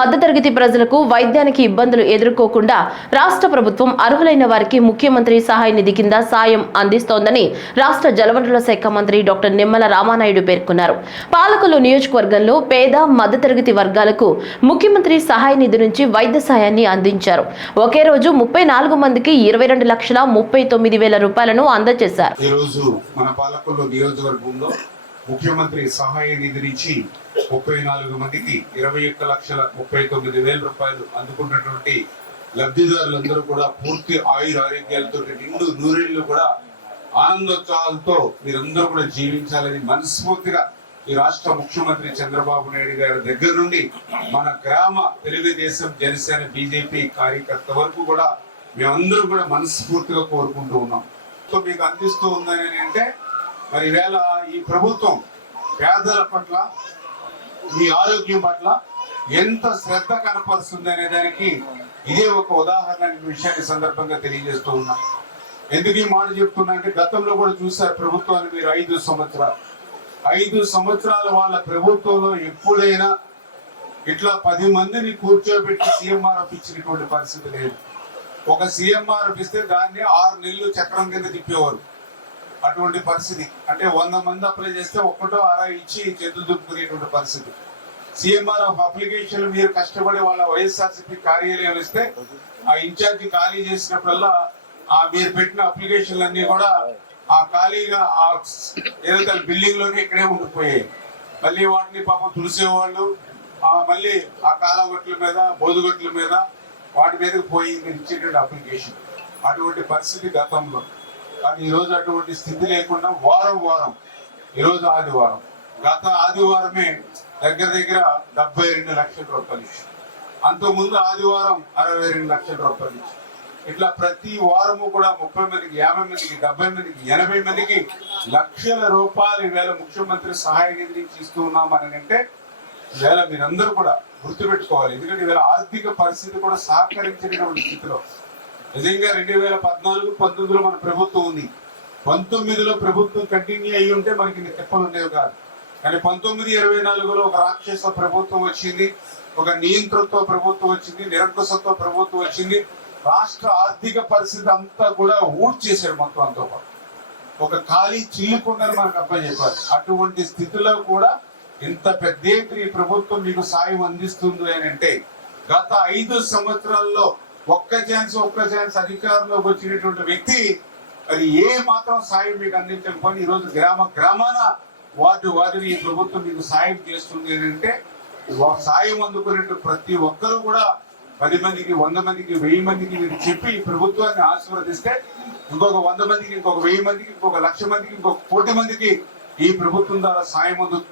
మధ్యతరగతి ప్రజలకు వైద్యానికి ఇబ్బందులు ఎదుర్కోకుండా రాష్ట్ర ప్రభుత్వం అర్హులైన వారికి ముఖ్యమంత్రి సహాయ నిధి కింద సాయం అందిస్తోందని రాష్ట్ర జలవనరుల శాఖ మంత్రి డాక్టర్ నిమ్మల రామానాయుడు పేర్కొన్నారు. పాలకొల్లు నియోజకవర్గంలో పేద మధ్యతరగతి వర్గాలకు ముఖ్యమంత్రి సహాయ నిధి నుంచి వైద్య సాయాన్ని అందించారు. ఒకే రోజు 34 మందికి 22,39,000 రూపాయలను అందజేశారు. ముఖ్యమంత్రి సహాయ నిధి నుంచి 34 మందికి 21,39,000 రూపాయలు అందుకున్నటువంటి లబ్ధిదారులందరూ కూడా పూర్తి ఆరోగ్యాలతో నిండు నూరేళ్లు కూడా ఆనందోత్సాహాలతో మీరందరూ కూడా జీవించాలని మనస్ఫూర్తిగా ఈ రాష్ట్ర ముఖ్యమంత్రి చంద్రబాబు నాయుడు గారి దగ్గర నుండి మన గ్రామ తెలుగుదేశం జనసేన బీజేపీ కార్యకర్త వరకు కూడా మేమందరూ కూడా మనస్ఫూర్తిగా కోరుకుంటూ ఉన్నాం. మీకు అందిస్తూ ఉందని అంటే మరి వేళ ఈ ప్రభుత్వం పేదల పట్ల మీ ఆరోగ్యం పట్ల ఎంత శ్రద్ధ కనపరుస్తుంది అనే దానికి ఇదే ఒక ఉదాహరణ విషయాన్ని సందర్భంగా తెలియజేస్తూ ఉన్నా. ఎందుకు ఈ మాట చెప్తున్నా అంటే గతంలో కూడా చూశారు ప్రభుత్వాన్ని మీరు 5 సంవత్సరాల వాళ్ళ ప్రభుత్వంలో ఎప్పుడైనా ఇట్లా 10 మందిని కూర్చోబెట్టి సీఎంఆర్ఎఫ్ ఇచ్చినటువంటి పరిస్థితి లేదు. ఒక సీఎంఆర్ఎఫ్ ఇస్తే దాన్ని 6 నెలలు చక్రం కింద తిప్పేవారు. అటువంటి పరిస్థితి అంటే 100 మంది అప్లై చేస్తే ఒక్కటో అలా ఇచ్చి చేతులు దుక్కునేటువంటి పరిస్థితి. సీఎంఆర్ఎఫ్ అప్లికేషన్లు మీరు కష్టపడి వాళ్ళ వైఎస్ఆర్సీపీ కార్యాలయం ఇస్తే ఆ ఇన్ఛార్జి ఖాళీ చేసినప్పుడల్లా మీరు పెట్టిన అప్లికేషన్లు అన్ని కూడా ఆ ఖాళీగా ఏదైతే బిల్డింగ్ లోనే ఇక్కడే ఉండిపోయాయి. మళ్ళీ వాటిని పాపం తుడిసేవాళ్ళు మళ్ళీ ఆ కాలగొట్ల మీద బోదుగొట్ల మీద వాటి మీదకి పోయి మీరు ఇచ్చేటువంటి అప్లికేషన్ అటువంటి పరిస్థితి గతంలో. కానీ ఈరోజు అటువంటి స్థితి లేకుండా వారం ఈరోజు ఆదివారం గత ఆదివారమే దగ్గర 72 లక్షల రూపాయలు ఇచ్చి అంతకుముందు ఆదివారం 62 లక్షల రూపాయలు ఇచ్చి ఇట్లా ప్రతి వారము కూడా 30 మందికి 50 మందికి 70 మందికి 80 మందికి లక్షల రూపాయలు ఈవేళ ముఖ్యమంత్రి సహాయ నిధి ఇస్తూ ఉన్నామని అంటే ఈవేళ మీరందరూ కూడా గుర్తుపెట్టుకోవాలి. ఎందుకంటే ఈవేళ ఆర్థిక పరిస్థితి కూడా సహకరించినటువంటి స్థితిలో నిజంగా 2014-19లో మన ప్రభుత్వం ఉంది. 19లో ప్రభుత్వం కంటిన్యూ అయ్యి ఉంటే మనకి తిప్పలు ఉండేవి కాదు. కానీ 19-24లో ఒక రాక్షస ప్రభుత్వం వచ్చింది, ఒక నియంత్రణతో ప్రభుత్వం వచ్చింది, నిరంకుశతో ప్రభుత్వం వచ్చింది. రాష్ట్ర ఆర్థిక పరిస్థితి అంతా కూడా ఊడ్చేసాడు మొత్తం అంతా పాటు. ఒక ఖాళీ చిల్లుకుందని మనకు అర్థం చెప్పాలి. అటువంటి స్థితిలో కూడా ఇంత పెద్ద ఎత్తున ఈ ప్రభుత్వం మీకు సాయం అందిస్తుంది అని అంటే గత 5 సంవత్సరాల్లో ఒక్క ఛాన్స్ అధికారంలోకి వచ్చినటువంటి వ్యక్తి అది ఏ మాత్రం సాయం మీకు అందించకపోయి ఈరోజు గ్రామాన వాటిని ఈ ప్రభుత్వం మీకు సాయం చేస్తుంది అంటే సాయం అందుకునే ప్రతి ఒక్కరూ కూడా 10 మందికి 100 మందికి 1000 మందికి మీరు చెప్పి ఈ ప్రభుత్వాన్ని ఆశీర్వదిస్తే ఇంకొక 100 మందికి ఇంకొక 1000 మందికి ఇంకొక 1,00,000 మందికి ఇంకొక 1,00,00,000 మందికి ఈ ప్రభుత్వం ద్వారా సాయం అందుతుంది.